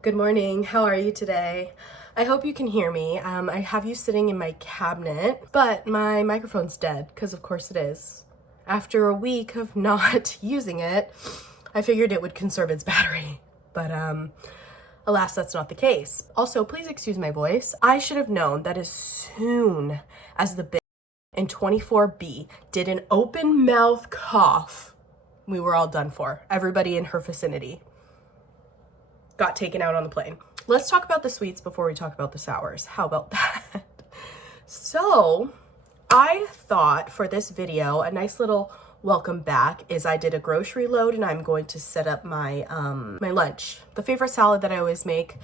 Good morning. How are you today? I hope you can hear me. I have you sitting in my cabinet, but my microphone's dead because of course it is. After a week of not using it, I figured it would conserve its battery, but alas, that's not the case. Also, please excuse my voice. I should have known that as soon as the bitch in 24B did an open mouth cough, we were all done for. Everybody in her vicinity got taken out on the plane. Let's talk about the sweets before we talk about the sours. How about that? So I thought for this video, a nice little welcome back is I did a grocery load and I'm going to set up my my lunch, the favorite salad that I always make.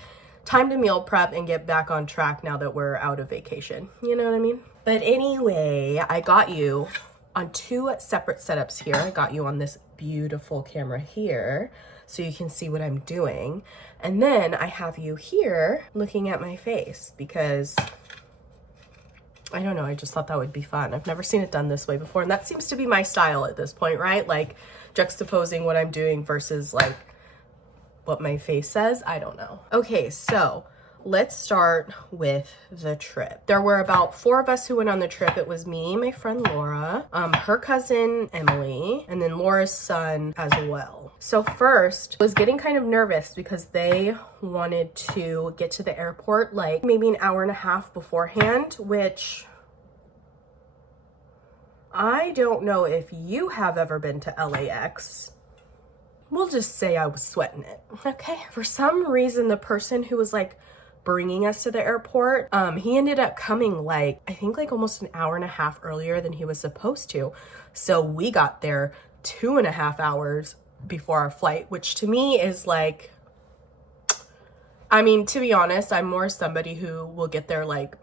Time to meal prep and get back on track now that we're out of vacation. You know what I mean? But anyway, I got you on two separate setups here. I got you on this beautiful camera here so you can see what I'm doing. And then I have you here looking at my face because I don't know, I just thought that would be fun. I've never seen it done this way before, and that seems to be my style at this point, right? Like juxtaposing what I'm doing versus like what my face says. I don't know. Okay, so let's start with the trip. There were about 4 of us who went on the trip. It was me, my friend Laura, her cousin Emily, and then Laura's son as well. So first, I was getting kind of nervous because they wanted to get to the airport like maybe an hour and a half beforehand, which I don't know if you have ever been to LAX. We'll just say I was sweating it. Okay, for some reason, the person who was like bringing us to the airport, he ended up coming like, I think like almost an hour and a half earlier than he was supposed to. So we got there 2.5 hours before our flight, which to me is like, I mean, to be honest, I'm more somebody who will get there like,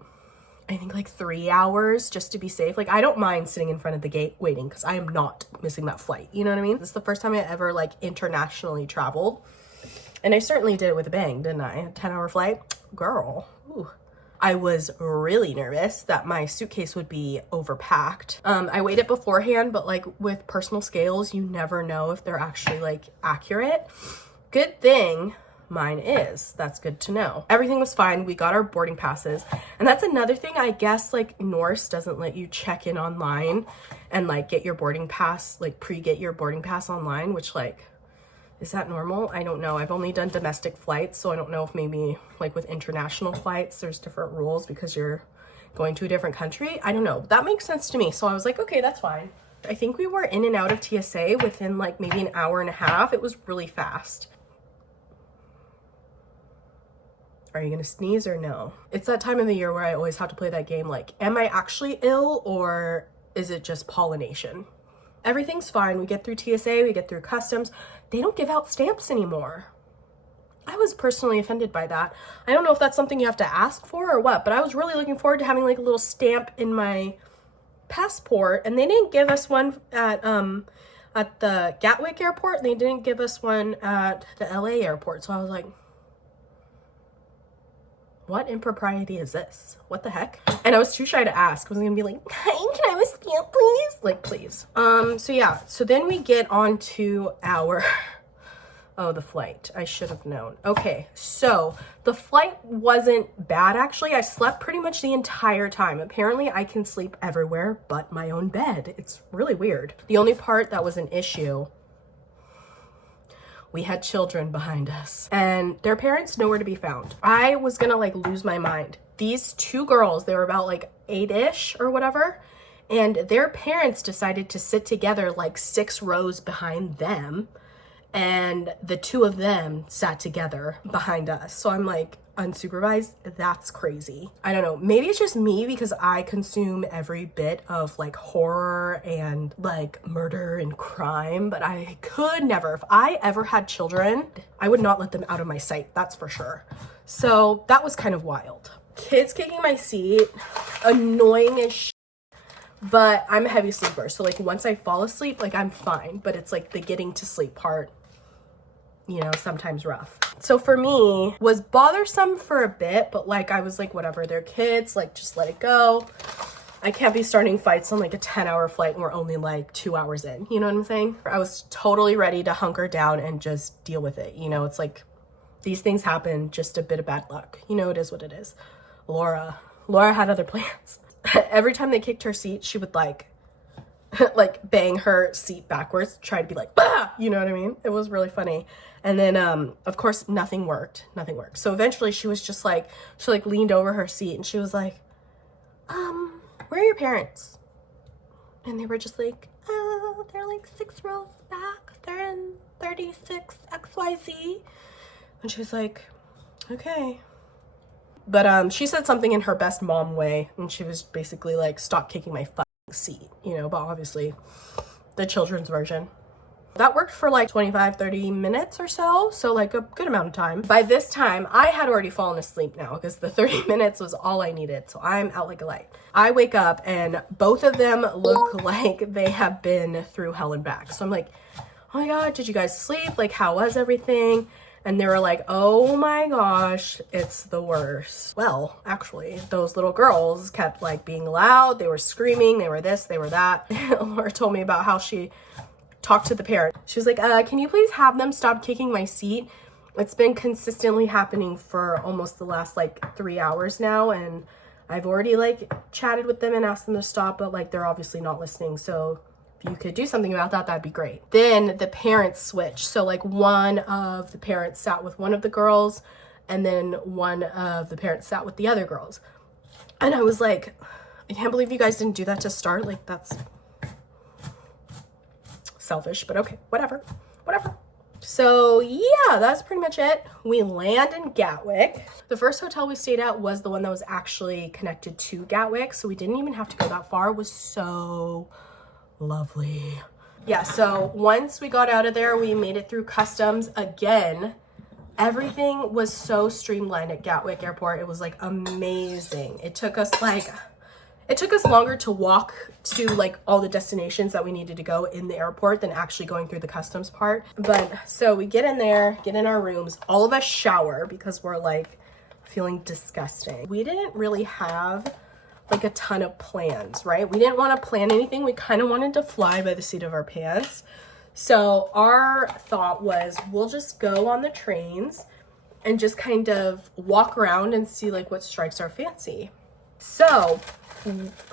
I think like 3 hours just to be safe. Like I don't mind sitting in front of the gate waiting because I am not missing that flight. You know what I mean? This is the first time I ever like internationally traveled. And I certainly did it with a bang, didn't I? A 10-hour flight? Girl. Ooh. I was really nervous that my suitcase would be overpacked. I weighed it beforehand, but like with personal scales, you never know if they're actually like accurate. Good thing mine is. That's good to know. Everything was fine. We got our boarding passes. And that's another thing, I guess, like Norse doesn't let you check in online and like get your boarding pass, like pre-get your boarding pass online, which like, is that normal? I don't know. I've only done domestic flights, so I don't know if maybe like with international flights, there's different rules because you're going to a different country. I don't know. That makes sense to me. So I was like, okay, that's fine. I think we were in and out of TSA within like maybe an hour and a half. It was really fast. Are you gonna sneeze or no? It's that time of the year where I always have to play that game like, am I actually ill or is it just pollination? Everything's fine. We get through TSA, we get through customs. They don't give out stamps anymore. I was personally offended by that. I don't know if that's something you have to ask for or what, but I was really looking forward to having like a little stamp in my passport, and they didn't give us one at the Gatwick airport, and they didn't give us one at the LA airport. So I was like, what impropriety is this? What the heck? And I was too shy to ask. I was gonna be like, hi, can I have a stamp, please? Like, please. So yeah, so then we get on to our, oh, the flight. I should have known. Okay, so the flight wasn't bad, actually. I slept pretty much the entire time. Apparently, I can sleep everywhere but my own bed. It's really weird. The only part that was an issue, we had children behind us and their parents nowhere to be found. I was gonna like lose my mind. These 2 girls, they were about like 8-ish or whatever, and their parents decided to sit together like 6 rows behind them, and the 2 of them sat together behind us. So I'm like, unsupervised? That's crazy. I don't know. Maybe it's just me because I consume every bit of like horror and like murder and crime, but I could never. If I ever had children, I would not let them out of my sight. That's for sure. So that was kind of wild. Kids kicking my seat, annoying as shit. But I'm a heavy sleeper. So like once I fall asleep, like I'm fine. But it's like the getting to sleep part, you know, sometimes rough. So for me, was bothersome for a bit, but like I was like, whatever, they're kids, like just let it go. I can't be starting fights on like a 10-hour flight and we're only like 2 hours in, you know what I'm saying? I was totally ready to hunker down and just deal with it. You know, it's like these things happen, just a bit of bad luck. You know, it is what it is. Laura had other plans. Every time they kicked her seat, she would like bang her seat backwards, try to be like, bah! You know what I mean? It was really funny. And then, of course, nothing worked. So eventually she was just like, she like leaned over her seat and she was like, where are your parents? And they were just like, oh, they're like 6 rows back. They're in 36 XYZ. And she was like, okay. But she said something in her best mom way. And she was basically like, stop kicking my fucking seat, you know, but obviously the children's version. That worked for like 25-30 minutes or so like a good amount of time. By this time I had already fallen asleep now because the 30 minutes was all I needed, so I'm out like a light. I wake up and both of them look like they have been through hell and back. So I'm like, oh my god, did you guys sleep? Like, how was everything? And they were like, oh my gosh, it's the worst. Well, actually, those little girls kept like being loud. They were screaming. They were this, they were that. Laura told me about how she talked to the parent. She was like, can you please have them stop kicking my seat? It's been consistently happening for almost the last like 3 hours now. And I've already like chatted with them and asked them to stop, but like they're obviously not listening. So if you could do something about that, that'd be great. Then the parents switched. So like one of the parents sat with one of the girls and then one of the parents sat with the other girls. And I was like, I can't believe you guys didn't do that to start. Like, that's selfish, but okay, whatever. So yeah, that's pretty much it. We land in Gatwick. The first hotel we stayed at was the one that was actually connected to Gatwick, so we didn't even have to go that far. It was so lovely. Yeah, so once we got out of there, we made it through customs again. Everything was so streamlined at Gatwick Airport. It was like amazing. It took us longer to walk to like all the destinations that we needed to go in the airport than actually going through the customs part. But so we get in there, get in our rooms, all of us shower because we're like feeling disgusting. We didn't really have like a ton of plans, right? We didn't want to plan anything. We kind of wanted to fly by the seat of our pants. So our thought was we'll just go on the trains and just kind of walk around and see like what strikes our fancy. So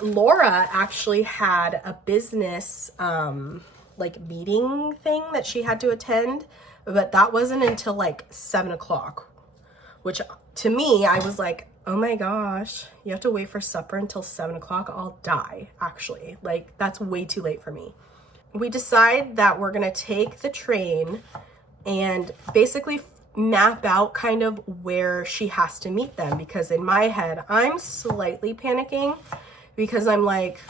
Laura actually had a business like meeting thing that she had to attend, but that wasn't until like 7 o'clock, which to me, I was like, oh my gosh, you have to wait for supper until 7 o'clock. I'll die, actually. Like, that's way too late for me. We decide that we're gonna take the train and basically map out kind of where she has to meet them, because in my head I'm slightly panicking because I'm like,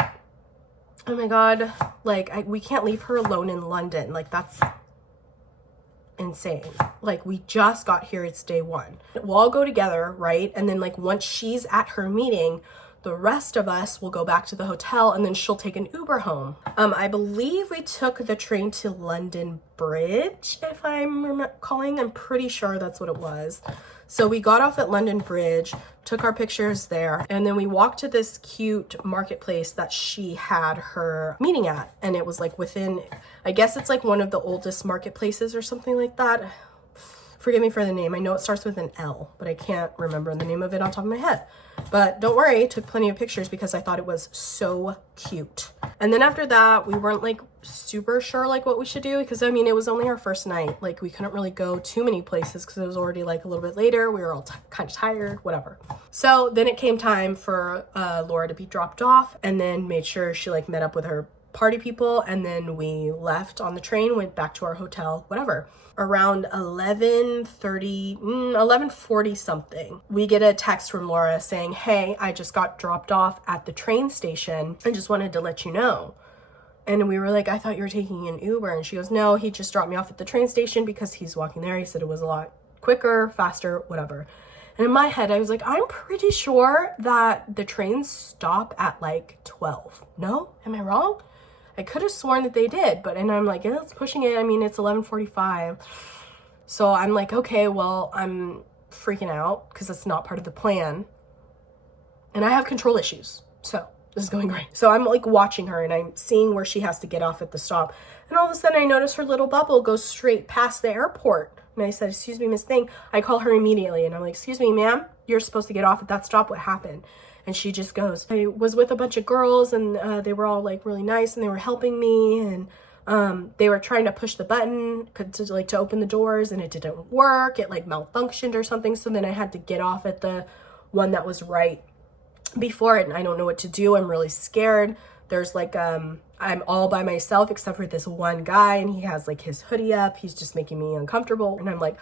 oh my god, like we can't leave her alone in London. Like, that's insane. Like, we just got here, it's day 1. We'll all go together, right? And then like once she's at her meeting, the rest of us will go back to the hotel and then she'll take an Uber home. I believe we took the train to London Bridge, if I'm recalling. I'm pretty sure that's what it was. So we got off at London Bridge, took our pictures there, and then we walked to this cute marketplace that she had her meeting at. And it was like within, I guess it's like one of the oldest marketplaces or something like that. Forgive me for the name. I know it starts with an L, but I can't remember the name of it on top of my head. But don't worry, I took plenty of pictures because I thought it was so cute. And then after that, we weren't like super sure like what we should do, because I mean, it was only our first night. Like, we couldn't really go too many places because it was already like a little bit later. We were all kind of tired, whatever. So then it came time for Laura to be dropped off, and then made sure she like met up with her party people, and then we left on the train, went back to our hotel, whatever. Around 11:40 something, we get a text from Laura saying, hey, I just got dropped off at the train station. I just wanted to let you know. And we were like, I thought you were taking an Uber. And she goes, no, he just dropped me off at the train station because he's walking there. He said it was a lot quicker, faster, whatever. And in my head, I was like, I'm pretty sure that the trains stop at like 12. No? Am I wrong? I could have sworn that they did, and I'm like, yeah, it's pushing it. I mean, it's 11:45. So I'm like, okay, well, I'm freaking out because it's not part of the plan. And I have control issues. So This is going great. So I'm like watching her and I'm seeing where she has to get off at the stop. And all of a sudden I notice her little bubble goes straight past the airport. And I said, excuse me, Miss Thing. I call her immediately and I'm like, excuse me, ma'am, you're supposed to get off at that stop. What happened? And she just goes, I was with a bunch of girls and they were all like really nice and they were helping me. And they were trying to push the button to open the doors and it didn't work. It like malfunctioned or something. So then I had to get off at the one that was right before it, and I don't know what to do. I'm really scared. There's like I'm all by myself except for this one guy, and he has like his hoodie up. He's just making me uncomfortable, and I'm like,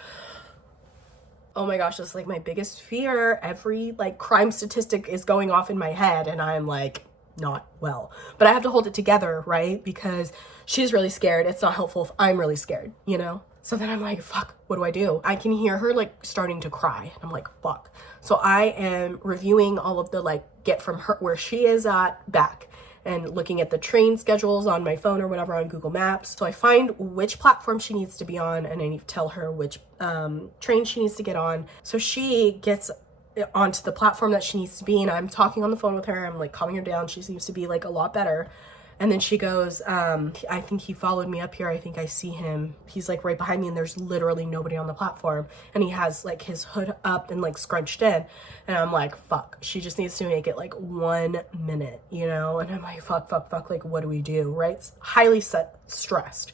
oh my gosh, this is like my biggest fear. Every like crime statistic is going off in my head, and I'm like not well, but I have to hold it together, right? Because she's really scared. It's not helpful if I'm really scared, you know? So then I'm like, fuck, what do I do? I can hear her like starting to cry. I'm like, fuck. So I am reviewing all of the like get from her where she is at back and looking at the train schedules on my phone or whatever on Google Maps. So I find which platform she needs to be on and I need to tell her which train she needs to get on. So she gets onto the platform that she needs to be, and I'm talking on the phone with her. I'm like calming her down. She seems to be like a lot better. And then she goes, I think he followed me up here. I think I see him. He's like right behind me and there's literally nobody on the platform. And he has like his hood up and like scrunched in. And I'm like, fuck, she just needs to make it like 1 minute, you know? And I'm like, fuck, like, what do we do, right? Highly stressed.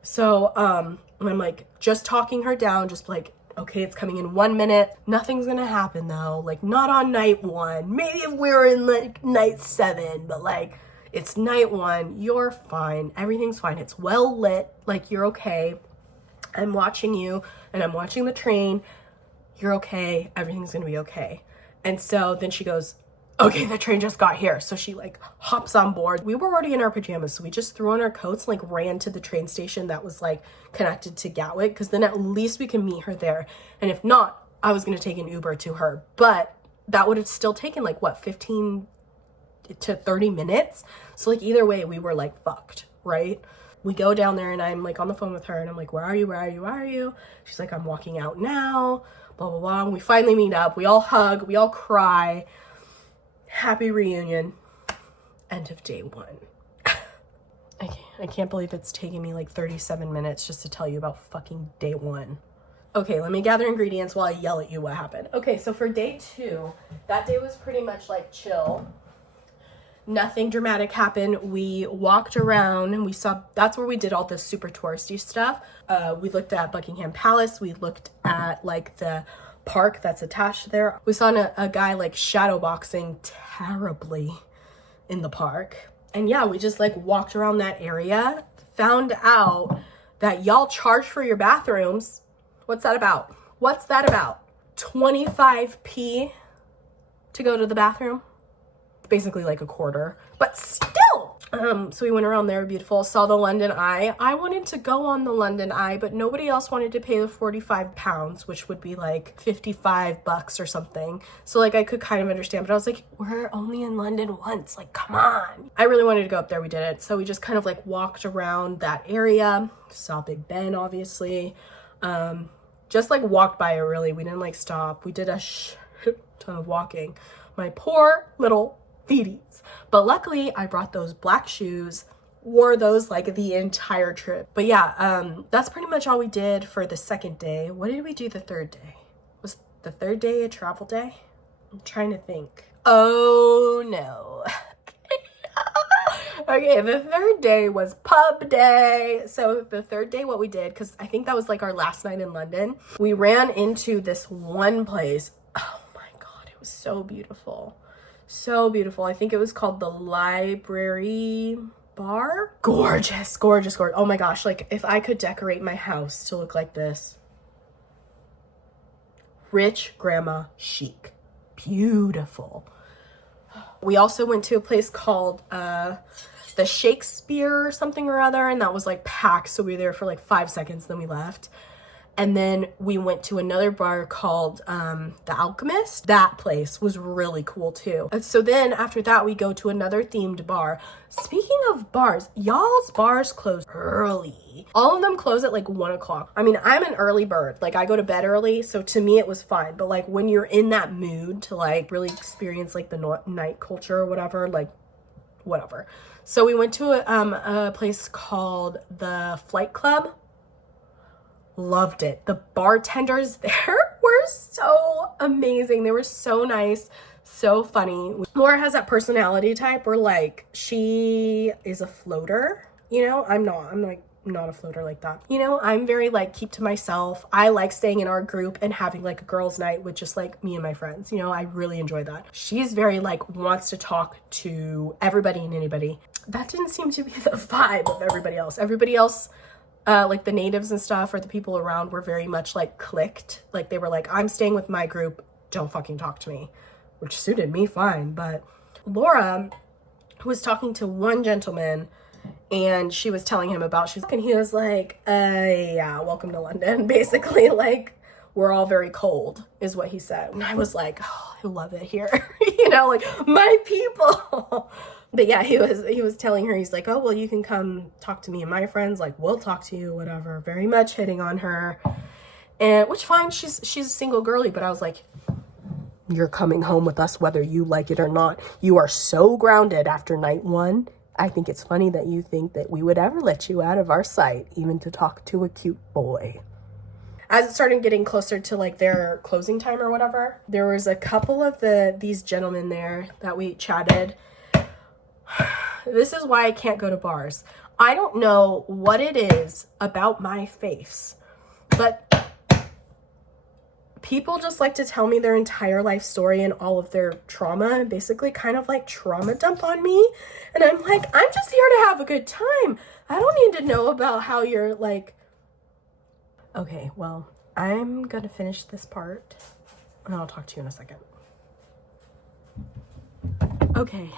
So I'm like just talking her down, just like, okay, it's coming in 1 minute. Nothing's gonna happen though. Like not on night 1. Maybe if we were in like night 7, but like, it's night 1, you're fine, everything's fine, it's well lit, like you're okay. I'm watching you and I'm watching the train, you're okay, everything's gonna be okay. And so then she goes, okay, the train just got here. So she like hops on board. We were already in our pajamas, so we just threw on our coats and like ran to the train station that was like connected to Gatwick, because then at least we can meet her there. And if not, I was gonna take an Uber to her, but that would have still taken like what, 15 to 30 minutes. So like either way we were like fucked, right? We go down there and I'm like on the phone with her and I'm like, where are you? She's like, I'm walking out now, blah blah blah. And we finally meet up, we all hug, we all cry, happy reunion. End of day 1. I can't believe it's taking me like 37 minutes just to tell you about fucking day 1. Okay, let me gather ingredients while I yell at you what happened. Okay, so for day 2, that day was pretty much like chill. Nothing dramatic happened. We walked around and we saw, that's where we did all the super touristy stuff. We looked at Buckingham Palace. We looked at like the park that's attached there. We saw a guy like shadow boxing terribly in the park. And yeah, we just like walked around that area, found out that y'all charge for your bathrooms. What's that about? 25p to go to the bathroom? Basically like a quarter, but still. So we went around there, beautiful, saw the London Eye. I wanted to go on the London Eye, but nobody else wanted to pay the £45, which would be like $55 or something. So like I could kind of understand, but I was like, we're only in London once, like come on. I really wanted to go up there, we didn't. So we just kind of like walked around that area, saw Big Ben obviously, just like walked by it really. We didn't like stop. We did a ton of walking. My poor little feeties. But luckily I brought those black shoes, wore those like the entire trip. But yeah, that's pretty much all we did for the second day. What did we do the third day? Was the third day a travel day? I'm trying to think. Oh no. Okay, the third day was pub day. So the third day, what we did, because I think that was like our last night in London, we ran into this one place. Oh my God, it was so beautiful. So beautiful. I think it was called the Library Bar. Gorgeous. Oh my gosh, like if I could decorate my house to look like this. Rich grandma chic. Beautiful. We also went to a place called the Shakespeare or something or other, and that was like packed, so we were there for like 5 seconds, then we left. And then we went to another bar called The Alchemist. That place was really cool too. And so then after that, we go to another themed bar. Speaking of bars, y'all's bars close early. All of them close at like 1 o'clock. I mean, I'm an early bird. Like I go to bed early, so to me it was fine. But like when you're in that mood to like really experience like the night culture or whatever, like whatever. So we went to a place called the Flight Club. Loved it. The bartenders there were so amazing. They were so nice, so funny. Laura has that personality type where like she is a floater, you know? I'm like not a floater like that. You know, I'm very like keep to myself. I like staying in our group and having like a girls' night with just like me and my friends. You know, I really enjoy that. She's very like wants to talk to everybody and anybody. That didn't seem to be the vibe of everybody else. Everybody else, like the natives and stuff or the people around were very much like clicked. Like they were like, I'm staying with my group. Don't fucking talk to me, which suited me fine. But Laura was talking to one gentleman and she was telling him about, and he was like, yeah, welcome to London. Basically, like, we're all very cold, is what he said. And I was like, oh, I love it here. You know, like, my people. But yeah, he was telling her, he's like, oh, well, you can come talk to me and my friends. Like, we'll talk to you, whatever. Very much hitting on her. And, which fine, she's a single girly. But I was like, you're coming home with us whether you like it or not. You are so grounded after night one. I think it's funny that you think that we would ever let you out of our sight, even to talk to a cute boy. As it started getting closer to like their closing time or whatever, there was a couple of these gentlemen there that we chatted. This is why I can't go to bars. I don't know what it is about my face, but people just like to tell me their entire life story and all of their trauma and basically kind of like trauma dump on me. And I'm like, I'm just here to have a good time. I don't need to know about how you're like, okay, well, I'm gonna finish this part and I'll talk to you in a second. Okay,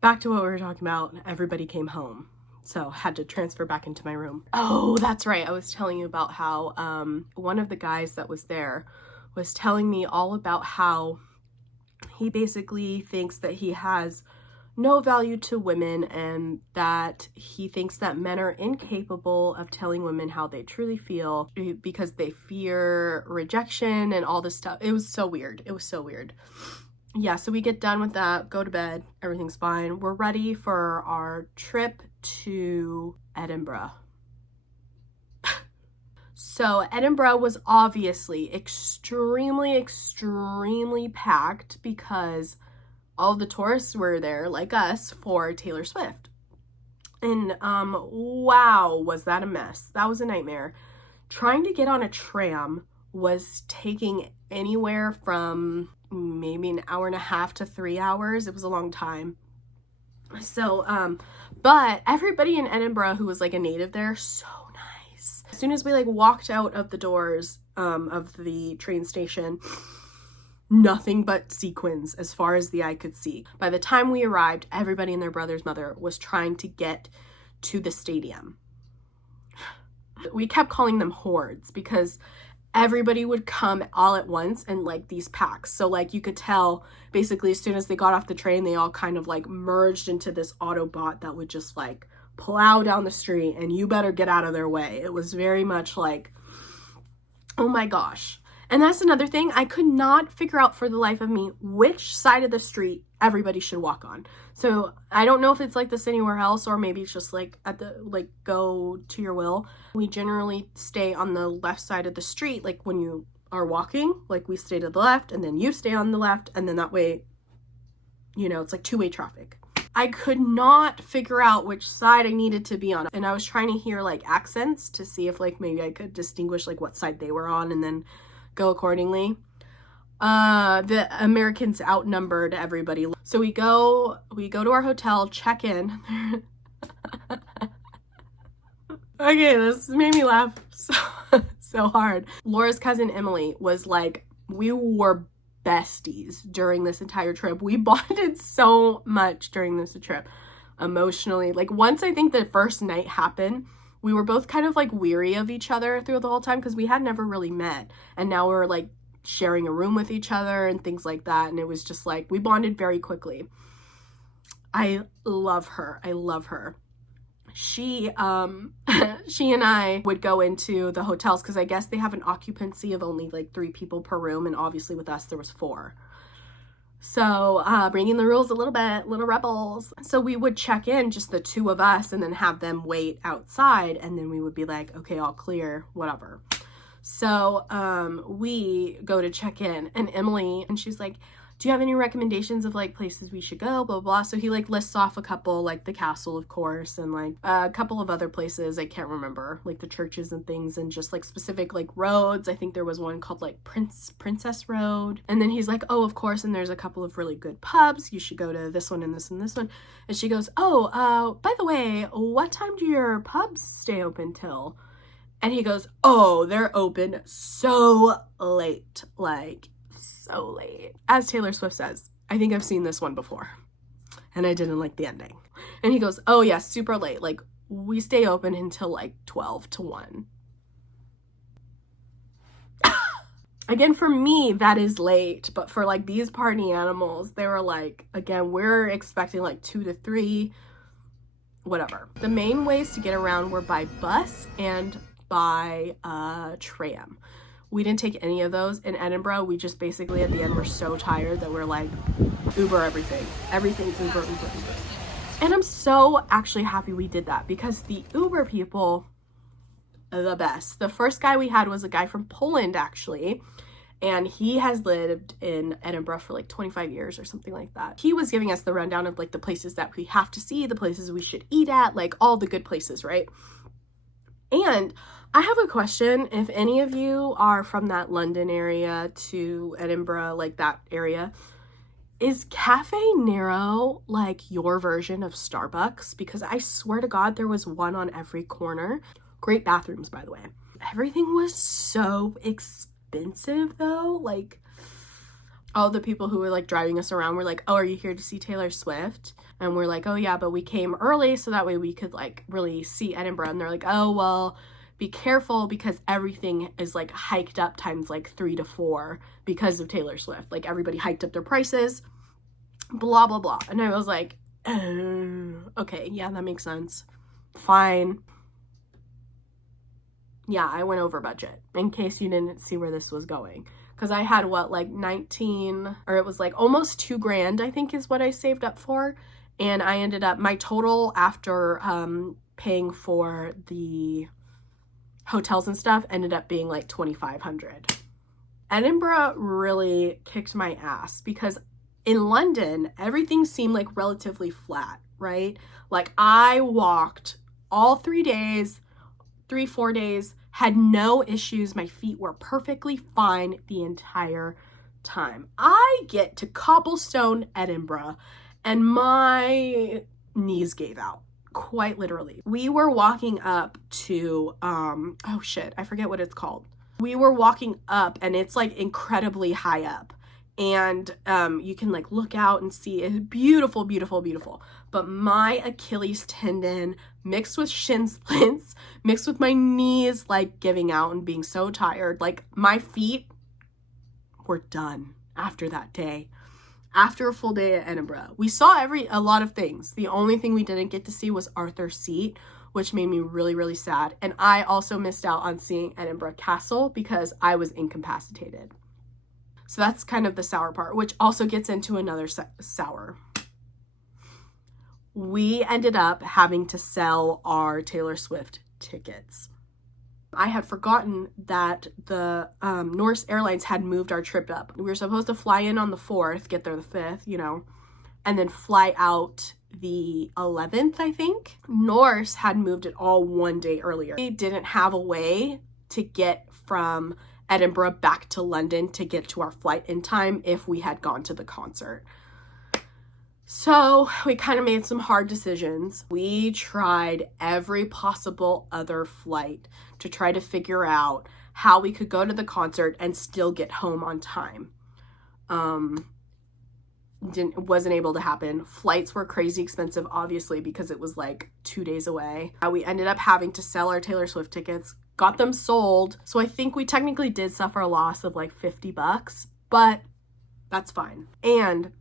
back to what we were talking about. Everybody came home. So had to transfer back into my room. Oh, that's right. I was telling you about how one of the guys that was there was telling me all about how he basically thinks that he has no value to women and that he thinks that men are incapable of telling women how they truly feel because they fear rejection and all this stuff. It was so weird. It was so weird. Yeah, so we get done with that, go to bed, everything's fine. We're ready for our trip to Edinburgh. So Edinburgh was obviously extremely packed because all the tourists were there, like us, for Taylor Swift. And wow, was that a mess. That was a nightmare. Trying to get on a tram was taking anywhere from maybe an hour and a half to 3 hours. It was a long time. So, but everybody in Edinburgh who was like a native there, so nice. As soon as we like walked out of the doors of the train station, nothing but sequins as far as the eye could see. By the time we arrived, everybody and their brother's mother was trying to get to the stadium. We kept calling them hordes because everybody would come all at once in like these packs. So like you could tell basically as soon as they got off the train, they all kind of like merged into this Autobot that would just like plow down the street and you better get out of their way. It was very much like, oh my gosh. And that's another thing. I could not figure out for the life of me which side of the street everybody should walk on. So I don't know if it's like this anywhere else or maybe it's just like at the like go to your will. We generally stay on the left side of the street. Like when you are walking, like we stay to the left and then you stay on the left. And then that way, you know, it's like two-way traffic. I could not figure out which side I needed to be on. And I was trying to hear like accents to see if like maybe I could distinguish like what side they were on and then go accordingly. The Americans outnumbered everybody. So we go to our hotel, check in. Okay, this made me laugh so hard. Laura's cousin Emily was like, we were besties during this entire trip. We bonded so much during this trip emotionally. Like once I think the first night happened, we were both kind of like weary of each other through the whole time because we had never really met. And now we're like sharing a room with each other and things like that. And it was just like, we bonded very quickly. I love her. I love her. She and I would go into the hotels because I guess they have an occupancy of only like 3 people per room. And obviously with us, there was 4. So bringing the rules a little bit, little rebels. So we would check in, just the two of us, and then have them wait outside, and then we would be like, okay, all clear, whatever. So we go to check in, and Emily, and she's like, do you have any recommendations of like places we should go, blah, blah. So he like lists off a couple, like the castle, of course, and like a couple of other places I can't remember, like the churches and things, and just like specific like roads. I think there was one called like Princess Road. And then he's like, oh, of course, and there's a couple of really good pubs. You should go to this one and this and this one. And she goes, oh, by the way, what time do your pubs stay open till? And he goes, oh, they're open so late, like so late. As Taylor Swift says, I think I've seen this one before and I didn't like the ending. And he goes, oh yeah, super late. Like we stay open until like 12 to 1. Again, for me, that is late. But for like these party animals, they were like, again, we're expecting like 2 to 3, whatever. The main ways to get around were by bus and by tram. We didn't take any of those. In Edinburgh, we just basically at the end were so tired that we're like, Uber everything. Everything's Uber. And I'm so actually happy we did that, because the Uber people are the best. The first guy we had was a guy from Poland, actually, and he has lived in Edinburgh for like 25 years or something like that. He was giving us the rundown of like the places that we have to see, the places we should eat at, like all the good places, right? And I have a question. If any of you are from that London area to Edinburgh, like that area, is Cafe Nero like your version of Starbucks? Because I swear to God, there was one on every corner. Great bathrooms, by the way. Everything was so expensive though. Like all the people who were like driving us around were like, oh, are you here to see Taylor Swift? And we're like, oh yeah, but we came early so that way we could like really see Edinburgh. And they're like, oh, well, be careful because everything is like hiked up times like 3 to 4 because of Taylor Swift. Like everybody hiked up their prices, blah, blah, blah. And I was like, okay, yeah, that makes sense. Fine. Yeah, I went over budget in case you didn't see where this was going. Because I had what, like 19, or it was like almost $2,000, I think is what I saved up for. And I ended up, my total after paying for the hotels and stuff ended up being like $2,500. Edinburgh really kicked my ass because in London, everything seemed like relatively flat, right? Like I walked all 3 days, 4 days, had no issues. My feet were perfectly fine the entire time. I get to cobblestone Edinburgh and my knees gave out. Quite literally. We were walking up to, oh shit, I forget what it's called. We were walking up and it's like incredibly high up. And you can like look out and see it. Beautiful, beautiful, beautiful. But my Achilles tendon mixed with shin splints, mixed with my knees like giving out and being so tired, like my feet were done after that day. After a full day at Edinburgh, we saw a lot of things. The only thing we didn't get to see was Arthur's Seat, which made me really, really sad. And I also missed out on seeing Edinburgh Castle because I was incapacitated. So that's kind of the sour part, which also gets into another sour. We ended up having to sell our Taylor Swift tickets. I had forgotten that the Norse Airlines had moved our trip up. We were supposed to fly in on the 4th, get there the 5th, you know, and then fly out the 11th, I think. Norse had moved it all 1 day earlier. We didn't have a way to get from Edinburgh back to London to get to our flight in time if we had gone to the concert. So we kind of made some hard decisions. We tried every possible other flight to try to figure out how we could go to the concert and still get home on time. Wasn't able to happen. Flights were crazy expensive, obviously, because it was like 2 days away. We ended up having to sell our Taylor Swift tickets, got them sold. So I think we technically did suffer a loss of like $50, but that's fine. And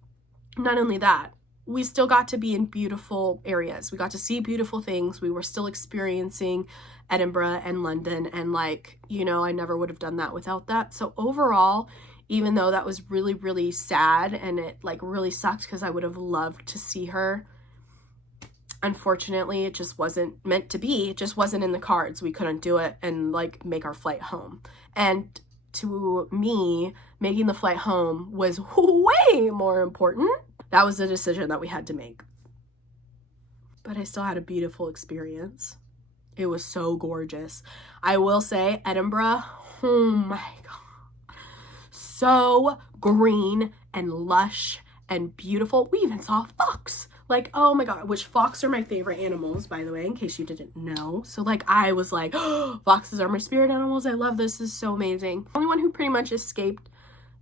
not only that, we still got to be in beautiful areas. We got to see beautiful things. We were still experiencing Edinburgh and London. And like, you know, I never would have done that without that. So overall, even though that was really, really sad, and it like really sucked because I would have loved to see her. Unfortunately, it just wasn't meant to be. It just wasn't in the cards. We couldn't do it and like make our flight home. And to me, making the flight home was way more important. That was the decision that we had to make. But I still had a beautiful experience. It was so gorgeous. I will say, Edinburgh, oh my God, so green and lush and beautiful. We even saw a fox. Like, oh my God, which fox are my favorite animals, by the way, in case you didn't know. So like, I was like, oh, foxes are my spirit animals. I love this. This is so amazing. The only one who pretty much escaped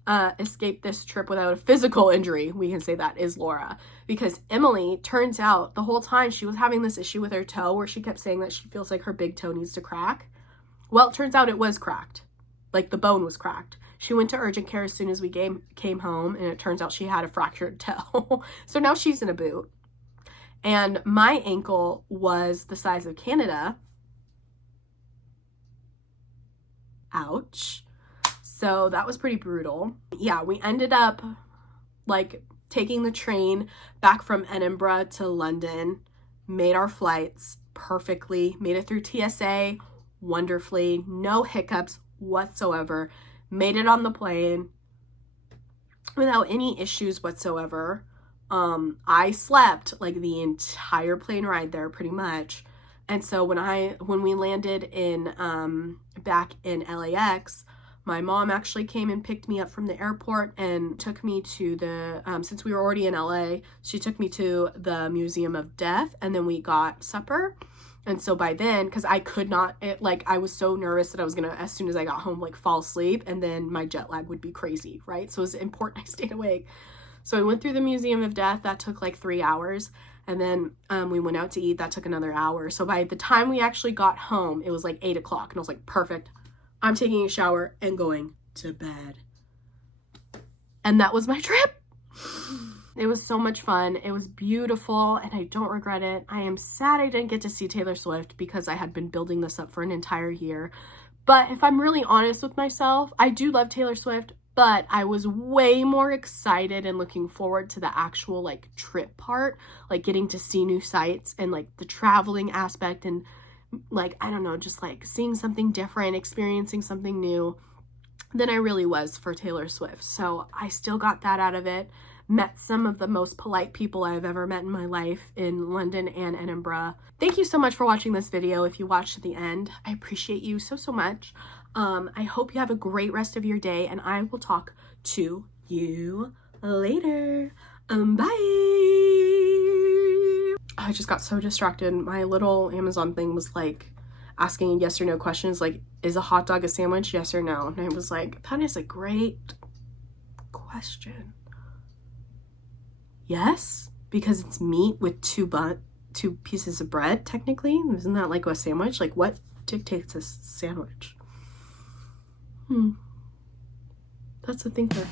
this trip without a physical injury, we can say that, is Laura. Because Emily, turns out the whole time she was having this issue with her toe where she kept saying that she feels like her big toe needs to crack. Well, it turns out it was cracked. Like the bone was cracked. She went to urgent care as soon as we came home, and it turns out she had a fractured toe. So now she's in a boot. And my ankle was the size of Canada. Ouch. So that was pretty brutal. Yeah, we ended up like taking the train back from Edinburgh to London, made our flights perfectly, made it through TSA wonderfully, no hiccups whatsoever, made it on the plane without any issues whatsoever. I slept like the entire plane ride there pretty much. And so when we landed in back in LAX, my mom actually came and picked me up from the airport and took me to the, since we were already in LA, she took me to the Museum of Death, and then we got supper. And so by then, because I could not, I was so nervous that I was gonna, as soon as I got home, like fall asleep, and then my jet lag would be crazy, right? So it was important I stayed awake. So I went through the Museum of Death. That took like 3 hours. And then we went out to eat. That took another hour. So by the time we actually got home, it was like 8 o'clock. And I was like, perfect. I'm taking a shower and going to bed. And that was my trip. It was so much fun. It was beautiful, and I don't regret it. I am sad I didn't get to see Taylor Swift because I had been building this up for an entire year. But if I'm really honest with myself, I do love Taylor Swift, but I was way more excited and looking forward to the actual like trip part, like getting to see new sights and like the traveling aspect, and like, I don't know, just like seeing something different, experiencing something new than I really was for Taylor Swift. So I still got that out of it. Met some of the most polite people I've ever met in my life in London and Edinburgh. Thank you so much for watching this video. If you watched to the end, I appreciate you so, so much. I hope you have a great rest of your day, and I will talk to you later. Bye. I just got so distracted. My little Amazon thing was like asking yes or no questions, like, is a hot dog a sandwich, yes or no? And I was like, that is a great question. Yes, because it's meat with two pieces of bread, technically. Isn't that like a sandwich? Like, what dictates a sandwich? That's a thinker.